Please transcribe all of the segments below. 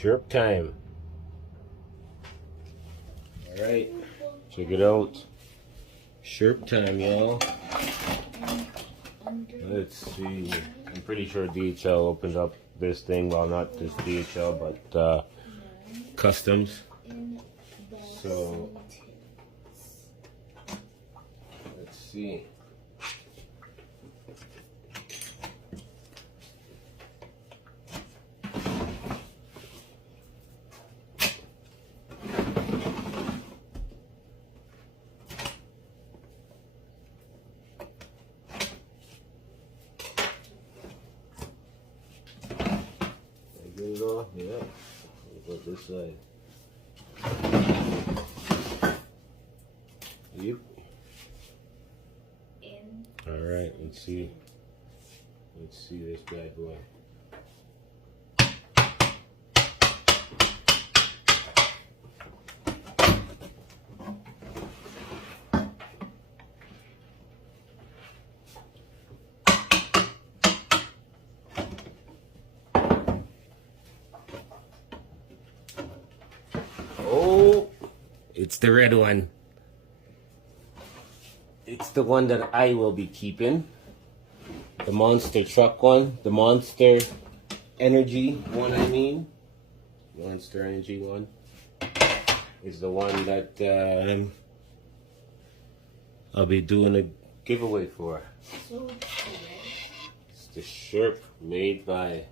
Sherp time. Alright, check it out. Sherp time, y'all. Let's see. I'm pretty sure DHL opened up this thing. Well, not just DHL, but customs. So, let's see. Get it off? Yeah. We'll go this side. Yep. Alright, let's see. Let's see this bad boy. Oh, it's the red one. It's the one that I will be keeping. The Monster truck one. The Monster Energy one, I mean. Monster Energy one. Is the one that I'll be doing a giveaway for. It's the Sherp made by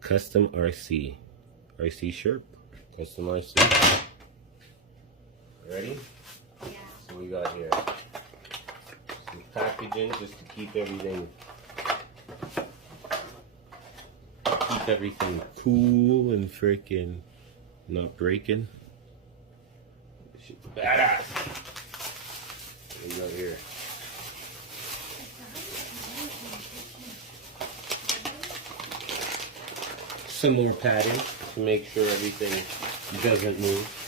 Custom RC. RC Sherp. Custom RC. Ready? Yeah. So we got here some packaging just to keep everything cool and freaking not breaking. This shit's badass. What do we got here? Some more padding to make sure everything doesn't move.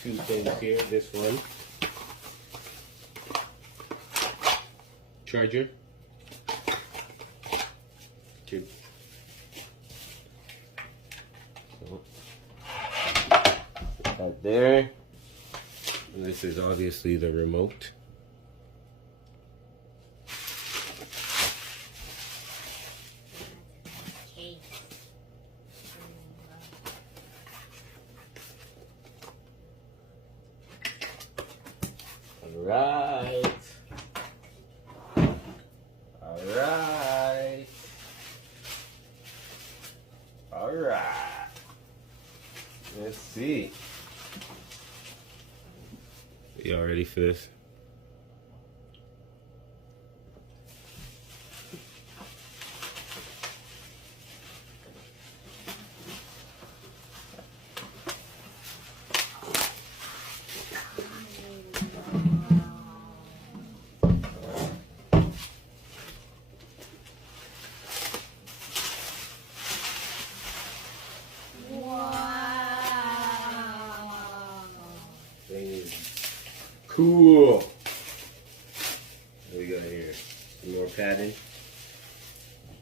Two things here. This one, charger. Two. So, out there. And this is obviously the remote. Alright. Alright. Alright. Let's see. Y'all ready for this? Cool. What do we got here? Some more padding.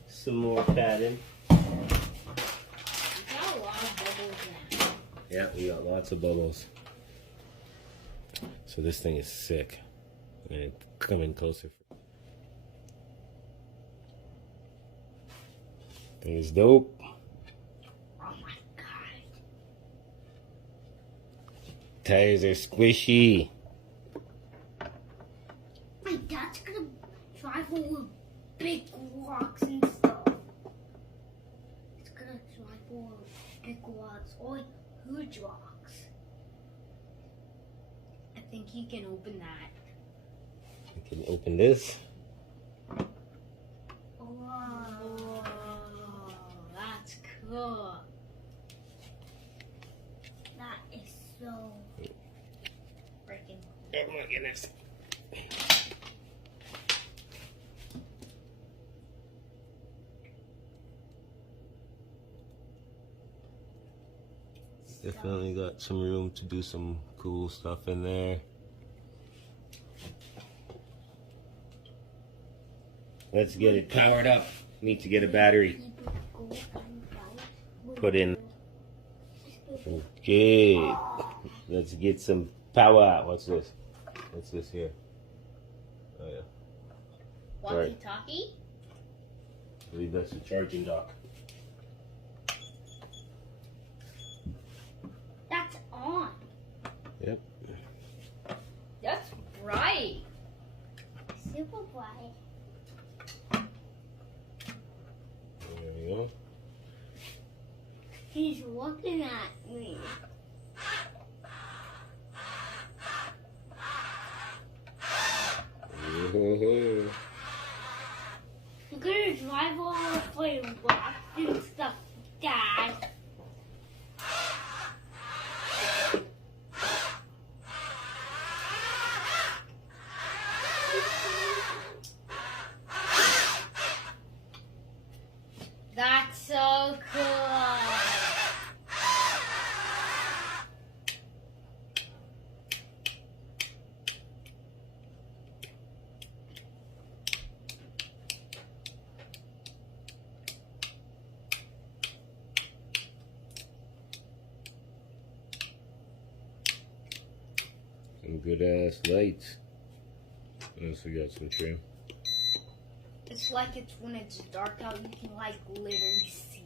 Some more padding. We got a lot of bubbles now. Yeah, we got lots of bubbles. So this thing is sick. And it's coming closer. Thing is dope. Oh my god. Tires are squishy. My dad's gonna drive over big rocks and stuff. It's gonna drive over big rocks or huge rocks. I think he can open that. You can open this. Whoa, that's cool. That is so freaking cool. Oh my goodness. Definitely got some room to do some cool stuff in there. Let's get it powered up. Need to get a battery put in. Okay. Let's get some power. What's this? What's this here? Oh yeah. Walkie-talkie? I believe that's the charging dock. That's on. Yep. That's bright. Super bright. There we go. He's looking at me. Woohoo. You're gonna drive all the way rocks and stuff, Dad. That's so cool. Some good ass lights. What else we got? Some trim. It's like it's when it's dark out, you can like literally see.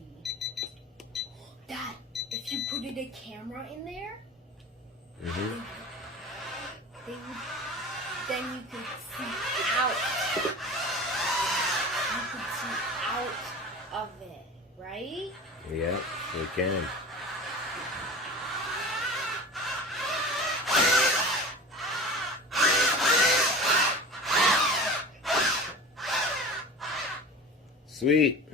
Dad, if you put a camera in there, Mm-hmm. they would, then you can see out. You can see out of it, right? Yeah, we can. Sweet.